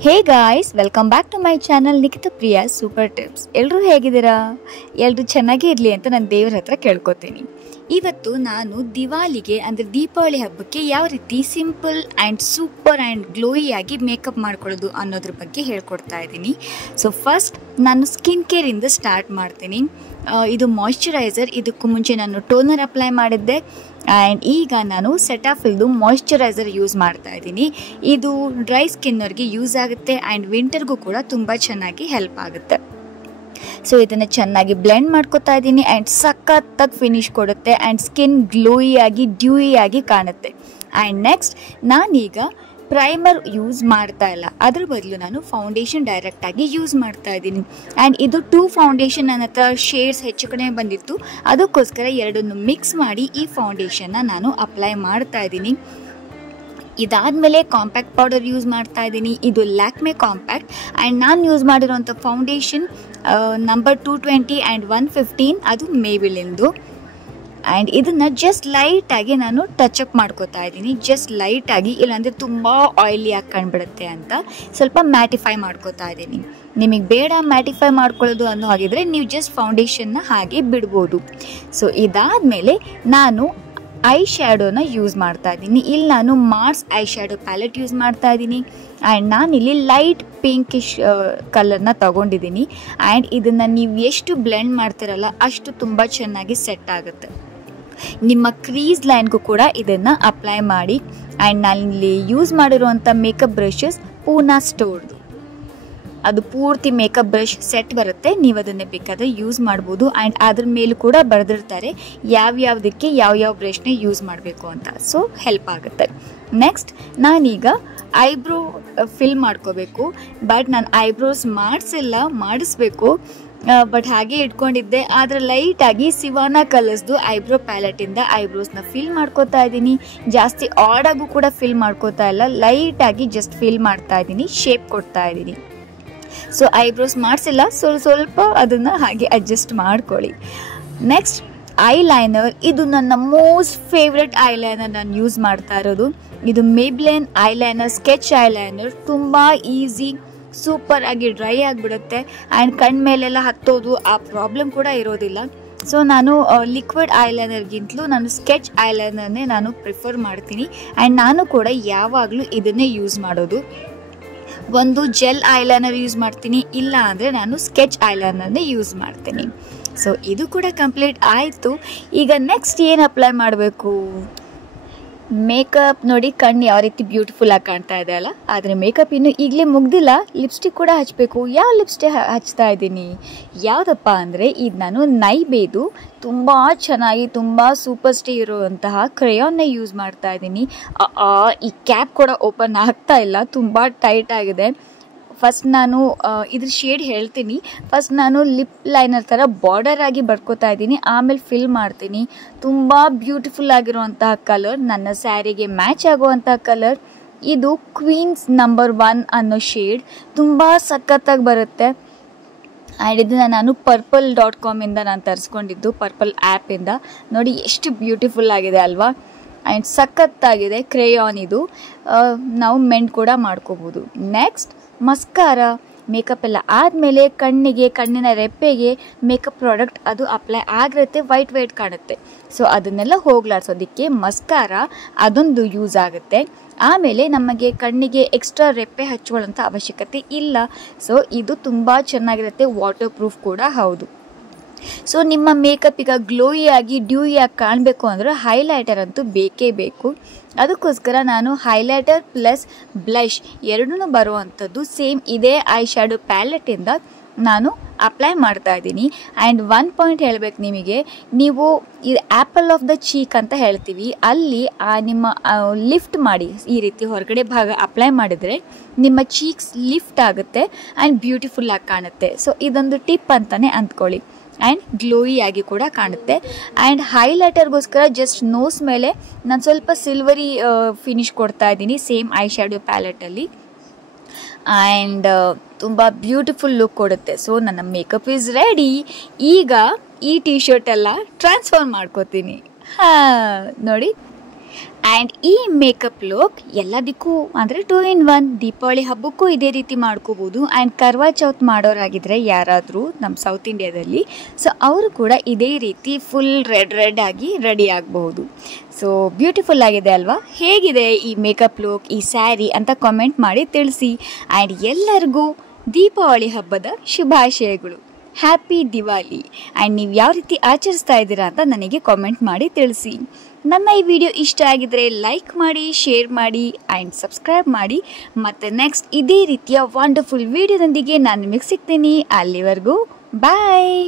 Hey guys, welcome back to my channel NikithaPriya superTips. ಎಲ್ಲರೂ ಹೇಗಿದ್ದೀರಾ? ಎಲ್ಲರೂ ಚೆನ್ನಾಗಿ ಇರಲಿ ಅಂತ ನಾನು ದೇವರ ಹತ್ರ ಕೇಳ್ಕೊತೀನಿ. ಇವತ್ತು ನಾನು ದಿವಾಲಿಗೆ ಅಂದರೆ ದೀಪಾವಳಿ ಹಬ್ಬಕ್ಕೆ ಯಾವ ರೀತಿ simple and super and glowy ಆಗಿ ಮೇಕಪ್ ಮಾಡ್ಕೊಳ್ಳೋದು ಅನ್ನೋದ್ರ ಬಗ್ಗೆ ಹೇಳ್ಕೊಡ್ತಾ ಇದ್ದೀನಿ. ಸೊ ಫಸ್ಟ್ ನಾನು ಸ್ಕಿನ್ ಕೇರಿಂದ ಸ್ಟಾರ್ಟ್ ಮಾಡ್ತೀನಿ. ಇದು ಮಾಯ್ಶ್ಚರೈಸರ್. ಇದಕ್ಕೂ ಮುಂಚೆ ನಾನು ಟೋನರ್ ಅಪ್ಲೈ ಮಾಡಿದ್ದೆ ಆ್ಯಂಡ್ ಈಗ ನಾನು ಸೆಟಾಫಿಲ್ದು ಮಾಯ್ಶ್ಚರೈಸರ್ ಯೂಸ್ ಮಾಡ್ತಾ ಇದ್ದೀನಿ. ಇದು ಡ್ರೈ ಸ್ಕಿನ್ನವ್ರಿಗೆ ಯೂಸ್ ಆಗುತ್ತೆ ಆ್ಯಂಡ್ ವಿಂಟರ್ಗೂ ಕೂಡ ತುಂಬ ಚೆನ್ನಾಗಿ ಹೆಲ್ಪ್ ಆಗುತ್ತೆ. ಸೊ ಇದನ್ನು ಚೆನ್ನಾಗಿ ಬ್ಲೆಂಡ್ ಮಾಡ್ಕೊತಾ ಇದ್ದೀನಿ ಆ್ಯಂಡ್ ಸಖತ್ತಾಗಿ ಫಿನಿಶ್ ಕೊಡುತ್ತೆ ಆ್ಯಂಡ್ ಸ್ಕಿನ್ ಗ್ಲೋಯಿ ಆಗಿ ಡ್ಯೂಯಿ ಆಗಿ ಕಾಣುತ್ತೆ. ಆ್ಯಂಡ್ ನೆಕ್ಸ್ಟ್ ನಾನೀಗ ಪ್ರೈಮರ್ ಯೂಸ್ ಮಾಡ್ತಾ ಇಲ್ಲ, ಅದ್ರ ಬದಲು ನಾನು ಫೌಂಡೇಶನ್ ಡೈರೆಕ್ಟಾಗಿ ಯೂಸ್ ಮಾಡ್ತಾ ಇದ್ದೀನಿ. ಆ್ಯಂಡ್ ಇದು 2 ಫೌಂಡೇಶನ್ ನನ್ನ ಹತ್ರ ಶೇಡ್ಸ್ ಹೆಚ್ಚು ಕಡೆ ಬಂದಿತ್ತು, ಅದಕ್ಕೋಸ್ಕರ ಎರಡನ್ನು ಮಿಕ್ಸ್ ಮಾಡಿ ಈ ಫೌಂಡೇಶನ್ನ ನಾನು ಅಪ್ಲೈ ಮಾಡ್ತಾ ಇದ್ದೀನಿ. ಇದಾದಮೇಲೆ ಕಾಂಪ್ಯಾಕ್ಟ್ ಪೌಡರ್ ಯೂಸ್ ಮಾಡ್ತಾ ಇದ್ದೀನಿ. ಇದು ಲ್ಯಾಕ್ಮೆ ಕಾಂಪ್ಯಾಕ್ಟ್ ಆ್ಯಂಡ್ ನಾನು ಯೂಸ್ ಮಾಡಿರೋಂಥ ಫೌಂಡೇಶನ್ ನಂಬರ್ 220 ಆ್ಯಂಡ್ 115, ಅದು ಮೇಬಿಲಿಂದು. ಆ್ಯಂಡ್ ಇದನ್ನು ಜಸ್ಟ್ ಲೈಟಾಗಿ ನಾನು ಟಚಪ್ ಮಾಡ್ಕೋತಾ ಇದ್ದೀನಿ, ಜಸ್ಟ್ ಲೈಟಾಗಿ, ಇಲ್ಲಾಂದರೆ ತುಂಬ ಆಯಿಲಿಯಾಗಿ ಕಂಡುಬಿಡುತ್ತೆ ಅಂತ ಸ್ವಲ್ಪ ಮ್ಯಾಟಿಫೈ ಮಾಡ್ಕೋತಾ ಇದ್ದೀನಿ. ನಿಮಗೆ ಬೇಡ ಮ್ಯಾಟಿಫೈ ಮಾಡ್ಕೊಳ್ಳೋದು ಅನ್ನೋ ಹಾಗಿದ್ರೆ ನೀವು ಜಸ್ಟ್ ಫೌಂಡೇಶನ್ನ ಹಾಗೆ ಬಿಡ್ಬೋದು. ಸೊ ಇದಾದಮೇಲೆ ನಾನು ಐ ಶ್ಯಾಡೋನ ಯೂಸ್ ಮಾಡ್ತಾ ಇದ್ದೀನಿ. ಇಲ್ಲಿ ನಾನು Mars eye shadow palette use ಮಾಡ್ತಾ ಇದ್ದೀನಿ ಆ್ಯಂಡ್ ನಾನಿಲ್ಲಿ ಲೈಟ್ ಪಿಂಕಿಶ್ ಕಲರ್ನ ತೊಗೊಂಡಿದ್ದೀನಿ. ಆ್ಯಂಡ್ ಇದನ್ನು ನೀವು ಎಷ್ಟು ಬ್ಲೆಂಡ್ ಮಾಡ್ತಿರಲ್ಲ ಅಷ್ಟು ತುಂಬ ಚೆನ್ನಾಗಿ ಸೆಟ್ ಆಗುತ್ತೆ. ನಿಮ್ಮ ಕ್ರೀಸ್ ಲೈನ್ಗೂ ಕೂಡ ಇದನ್ನು ಅಪ್ಲೈ ಮಾಡಿ. ಆ್ಯಂಡ್ ನಾನಿಲ್ಲಿ ಯೂಸ್ ಮಾಡಿರುವಂಥ ಮೇಕಪ್ ಬ್ರಷಸ್ ಪೂನಾ ಸ್ಟೋರ್ದು, ಅದು ಪೂರ್ತಿ ಮೇಕಪ್ ಬ್ರಷ್ ಸೆಟ್ ಬರುತ್ತೆ, ನೀವು ಅದನ್ನೇ ಬೇಕಾದರೆ ಯೂಸ್ ಮಾಡ್ಬೋದು. ಆ್ಯಂಡ್ ಅದ್ರ ಮೇಲೂ ಕೂಡ ಬರೆದಿರ್ತಾರೆ ಯಾವ್ಯಾವುದಕ್ಕೆ ಯಾವ್ಯಾವ ಬ್ರಷ್ನ ಯೂಸ್ ಮಾಡಬೇಕು ಅಂತ, ಸೊ ಹೆಲ್ಪ್ ಆಗುತ್ತೆ. ನೆಕ್ಸ್ಟ್ ನಾನೀಗ ಐಬ್ರೋ ಫಿಲ್ ಮಾಡ್ಕೋಬೇಕು. ಬಟ್ ನಾನು ಐಬ್ರೋಸ್ ಮಾಡಿಸ್ಬೇಕು, ಬಟ್ ಹಾಗೆ ಇಟ್ಕೊಂಡಿದ್ದೆ. ಆದರೆ ಲೈಟಾಗಿ ಸಿವಾನಾ ಕಲರ್ಸ್ದು ಐಬ್ರೋ ಪ್ಯಾಲೆಟಿಂದ ಐಬ್ರೋಸ್ನ ಫಿಲ್ ಮಾಡ್ಕೋತಾ ಇದ್ದೀನಿ. ಜಾಸ್ತಿ ಆಡಾಗೂ ಕೂಡ ಫಿಲ್ ಮಾಡ್ಕೋತಾ ಇಲ್ಲ, ಲೈಟಾಗಿ ಜಸ್ಟ್ ಫಿಲ್ ಮಾಡ್ತಾ ಇದ್ದೀನಿ, ಶೇಪ್ ಕೊಡ್ತಾ ಇದ್ದೀನಿ. ಸೊ ಐಬ್ರೋಸ್ ಮಾಡಿಸಿಲ್ಲ, ಸ್ವಲ್ಪ ಅದನ್ನು ಹಾಗೆ ಅಡ್ಜಸ್ಟ್ ಮಾಡ್ಕೊಳ್ಳಿ. Next eyeliner. ಇದು ನನ್ನ ಮೋಸ್ಟ್ ಫೇವ್ರೆಟ್ ಐಲೈನರ್ ನಾನು ಯೂಸ್ ಮಾಡ್ತಾ ಇರೋದು. ಇದು ಮೇಬ್ಲಿನ್ ಐಲೈನರ್, ಸ್ಕೆಚ್ ಐಲೈನರ್. ತುಂಬ ಈಸಿ, ಸೂಪರ್ ಆಗಿ ಡ್ರೈ ಆಗಿಬಿಡುತ್ತೆ ಆ್ಯಂಡ್ ಕಣ್ಮೇಲೆಲ್ಲ ಹತ್ತೋದು ಆ ಪ್ರಾಬ್ಲಮ್ ಕೂಡ ಇರೋದಿಲ್ಲ. ಸೊ ನಾನು ಲಿಕ್ವಿಡ್ ಐಲೈನರ್ಗಿಂತಲೂ ನಾನು ಸ್ಕೆಚ್ ಐಲೈನರ್ನೇ ನಾನು ಪ್ರಿಫರ್ ಮಾಡ್ತೀನಿ ಆ್ಯಂಡ್ ನಾನು ಕೂಡ ಯಾವಾಗಲೂ ಇದನ್ನೇ ಯೂಸ್ ಮಾಡೋದು. ಒಂದು ಜೆಲ್ ಐಲೈನರ್ ಯೂಸ್ ಮಾಡ್ತೀನಿ, ಇಲ್ಲ ಅಂದರೆ ನಾನು ಸ್ಕೆಚ್ ಐಲೈನರ್ನೇ ಯೂಸ್ ಮಾಡ್ತೀನಿ. ಸೊ ಇದು ಕೂಡ ಕಂಪ್ಲೀಟ್ ಆಯಿತು. ಈಗ ನೆಕ್ಸ್ಟ್ ಏನು ಅಪ್ಲೈ ಮಾಡಬೇಕು? ಮೇಕಪ್ ನೋಡಿ, ಕಣ್ಣು ಯಾವ ರೀತಿ ಬ್ಯೂಟಿಫುಲ್ ಆಗಿ ಕಾಣ್ತಾ ಇದೆ ಅಲ್ಲ. ಆದರೆ ಮೇಕಪ್ ಇನ್ನೂ ಈಗಲೇ ಮುಗ್ದಿಲ್ಲ, ಲಿಪ್ಸ್ಟಿಕ್ ಕೂಡ ಹಚ್ಚಬೇಕು. ಯಾವ ಲಿಪ್ಸ್ಟಿಕ್ ಹಚ್ತಾ ಇದ್ದೀನಿ ಯಾವುದಪ್ಪ ಅಂದರೆ, ಇದು ನಾನು ನೈಬೇದು ತುಂಬ ಚೆನ್ನಾಗಿ ತುಂಬ ಸೂಪರ್ ಸ್ಟೇ ಇರುವಂತಹ ಕ್ರೇಯಾನ್ನ ಯೂಸ್ ಮಾಡ್ತಾ ಇದ್ದೀನಿ. ಈ ಕ್ಯಾಪ್ ಕೂಡ ಓಪನ್ ಆಗ್ತಾ ಇಲ್ಲ, ತುಂಬ ಟೈಟ್ ಆಗಿದೆ. ಫಸ್ಟ್ ನಾನು ಇದ್ರ ಶೇಡ್ ಹೇಳ್ತೀನಿ. ಫಸ್ಟ್ ನಾನು ಲಿಪ್ ಲೈನರ್ ಥರ ಬಾರ್ಡರ್ ಆಗಿ ಬರ್ಕೋತಾ ಇದ್ದೀನಿ, ಆಮೇಲೆ ಫಿಲ್ ಮಾಡ್ತೀನಿ. ತುಂಬ ಬ್ಯೂಟಿಫುಲ್ ಆಗಿರುವಂತಹ ಕಲರ್, ನನ್ನ ಸ್ಯಾರಿಗೆ ಮ್ಯಾಚ್ ಆಗುವಂತಹ ಕಲರ್. ಇದು ಕ್ವೀನ್ಸ್ ನಂಬರ್ 1 ಅನ್ನೋ ಶೇಡ್, ತುಂಬ ಸಖತ್ತಾಗಿ ಬರುತ್ತೆ. ಆ್ಯಂಡ್ ಇದನ್ನು ನಾನು purple.com ನಾನು ತರಿಸ್ಕೊಂಡಿದ್ದು, ಪರ್ಪಲ್ ಆ್ಯಪಿಂದ. ನೋಡಿ ಎಷ್ಟು ಬ್ಯೂಟಿಫುಲ್ ಆಗಿದೆ ಅಲ್ವಾ. ಆ್ಯಂಡ್ ಸಖತ್ತಾಗಿದೆ ಕ್ರೇಯಾನ್ ಇದು. ನಾವು ಮೆಂಟ್ ಕೂಡ ಮಾಡ್ಕೋಬೋದು. Next mascara. ಮೇಕಪ್ ಎಲ್ಲ ಆದಮೇಲೆ ಕಣ್ಣಿನ ರೆಪ್ಪೆಗೆ ಮೇಕಪ್ ಪ್ರಾಡಕ್ಟ್ ಅದು ಅಪ್ಲೈ ಆಗಿರುತ್ತೆ, ವೈಟ್ ಕಾಣುತ್ತೆ. ಸೊ ಅದನ್ನೆಲ್ಲ ಹೋಗ್ಲಾಡ್ಸೋದಕ್ಕೆ ಮಸ್ಕಾರ ಅದೊಂದು ಯೂಸ್ ಆಗುತ್ತೆ. ಆಮೇಲೆ ನಮಗೆ ಕಣ್ಣಿಗೆ ಎಕ್ಸ್ಟ್ರಾ ರೆಪ್ಪೆ ಹಚ್ಕೊಳ್ಳೋಂಥ ಅವಶ್ಯಕತೆ ಇಲ್ಲ. ಸೊ ಇದು ತುಂಬ ಚೆನ್ನಾಗಿರುತ್ತೆ, ವಾಟರ್ ಪ್ರೂಫ್ ಕೂಡ ಹೌದು. ಸೊ ನಿಮ್ಮ ಮೇಕಪ್ ಈಗ ಗ್ಲೋಯಿ ಆಗಿ ಡ್ಯೂಯಿ ಆಗಿ ಕಾಣಬೇಕು ಅಂದರೆ ಹೈಲೈಟರ್ ಅಂತೂ ಬೇಕೇ ಬೇಕು. ಅದಕ್ಕೋಸ್ಕರ ನಾನು ಹೈಲೈಟರ್ ಪ್ಲಸ್ ಬ್ಲಷ್ ಎರಡೂ ಬರುವಂಥದ್ದು ಸೇಮ್ ಇದೇ ಐ ಶ್ಯಾಡೋ ಪ್ಯಾಲೆಟಿಂದ ನಾನು ಅಪ್ಲೈ ಮಾಡ್ತಾ ಇದ್ದೀನಿ. ಆ್ಯಂಡ್ 1 ಪಾಯಿಂಟ್ ಹೇಳಬೇಕು ನಿಮಗೆ, ನೀವು ಇದು ಆ್ಯಪಲ್ ಆಫ್ ದ ಚೀಕ್ ಅಂತ ಹೇಳ್ತೀವಿ, ಅಲ್ಲಿ ನಿಮ್ಮ ಲಿಫ್ಟ್ ಮಾಡಿ ಈ ರೀತಿ ಹೊರಗಡೆ ಭಾಗ ಅಪ್ಲೈ ಮಾಡಿದರೆ ನಿಮ್ಮ ಚೀಕ್ಸ್ ಲಿಫ್ಟ್ ಆಗುತ್ತೆ ಆ್ಯಂಡ್ ಬ್ಯೂಟಿಫುಲ್ ಆಗಿ ಕಾಣುತ್ತೆ. ಸೊ ಇದೊಂದು ಟಿಪ್ ಅಂತಲೇ ಅಂದ್ಕೊಳ್ಳಿ. ಆ್ಯಂಡ್ ಗ್ಲೋಯಿ ಆಗಿ ಕೂಡ ಕಾಣುತ್ತೆ. ಆ್ಯಂಡ್ ಹೈಲೈಟರ್ಗೋಸ್ಕರ ಜಸ್ಟ್ ನೋಸ್ ಮೇಲೆ ನಾನು ಸ್ವಲ್ಪ ಸಿಲ್ವರಿ ಫಿನಿಶ್ ಕೊಡ್ತಾ ಇದ್ದೀನಿ, ಸೇಮ್ ಐ ಶ್ಯಾಡೋ ಪ್ಯಾಲೆಟಲ್ಲಿ. ಆ್ಯಂಡ್ ತುಂಬ ಬ್ಯೂಟಿಫುಲ್ ಲುಕ್ ಕೊಡುತ್ತೆ. ಸೊ ನನ್ನ ಮೇಕಪ್ ಈಸ್ ರೆಡಿ. ಈಗ ಈ ಟಿ ಶರ್ಟ್ ಎಲ್ಲ ಟ್ರಾನ್ಸ್ಫರ್ ಮಾಡ್ಕೋತೀನಿ. ನೋಡಿ ಆ್ಯಂಡ್ ಈ ಮೇಕಪ್ ಲುಕ್ ಎಲ್ಲದಕ್ಕೂ ಅಂದರೆ 2 in 1 ದೀಪಾವಳಿ ಹಬ್ಬಕ್ಕೂ ಇದೇ ರೀತಿ ಮಾಡ್ಕೋಬೋದು. ಆ್ಯಂಡ್ ಕರ್ವಾ ಚೌತ್ ಮಾಡೋರಾಗಿದ್ದರೆ ಯಾರಾದರೂ ನಮ್ಮ ಸೌತ್ ಇಂಡಿಯಾದಲ್ಲಿ, ಸೊ ಅವರು ಕೂಡ ಇದೇ ರೀತಿ ಫುಲ್ ರೆಡ್ ಆಗಿ ರೆಡಿ ಆಗಬಹುದು. ಸೊ ಬ್ಯೂಟಿಫುಲ್ ಆಗಿದೆ ಅಲ್ವಾ? ಹೇಗಿದೆ ಈ ಮೇಕಪ್ ಲುಕ್, ಈ ಸ್ಯಾರಿ ಅಂತ ಕಾಮೆಂಟ್ ಮಾಡಿ ತಿಳಿಸಿ. ಆ್ಯಂಡ್ ಎಲ್ಲರಿಗೂ ದೀಪಾವಳಿ ಹಬ್ಬದ ಶುಭಾಶಯಗಳು. ಹ್ಯಾಪಿ ದಿವಾಲಿ. ಆ್ಯಂಡ್ ನೀವು ಯಾವ ರೀತಿ ಆಚರಿಸ್ತಾ ಇದ್ದೀರಾ ಅಂತ ನನಗೆ ಕಾಮೆಂಟ್ ಮಾಡಿ ತಿಳಿಸಿ. ನನ್ನ ಈ ವಿಡಿಯೋ ಇಷ್ಟ ಆಗಿದ್ರೆ ಲೈಕ್ ಮಾಡಿ, ಶೇರ್ ಮಾಡಿ ಆ್ಯಂಡ್ ಸಬ್ಸ್ಕ್ರೈಬ್ ಮಾಡಿ. ಮತ್ತು ನೆಕ್ಸ್ಟ್ ಇದೇ ರೀತಿಯ ವಂಡರ್ಫುಲ್ ವಿಡಿಯೋದೊಂದಿಗೆ ನಾನು ನಿಮಗೆ ಸಿಗ್ತೀನಿ. ಅಲ್ಲಿವರೆಗೂ ಬಾಯ್.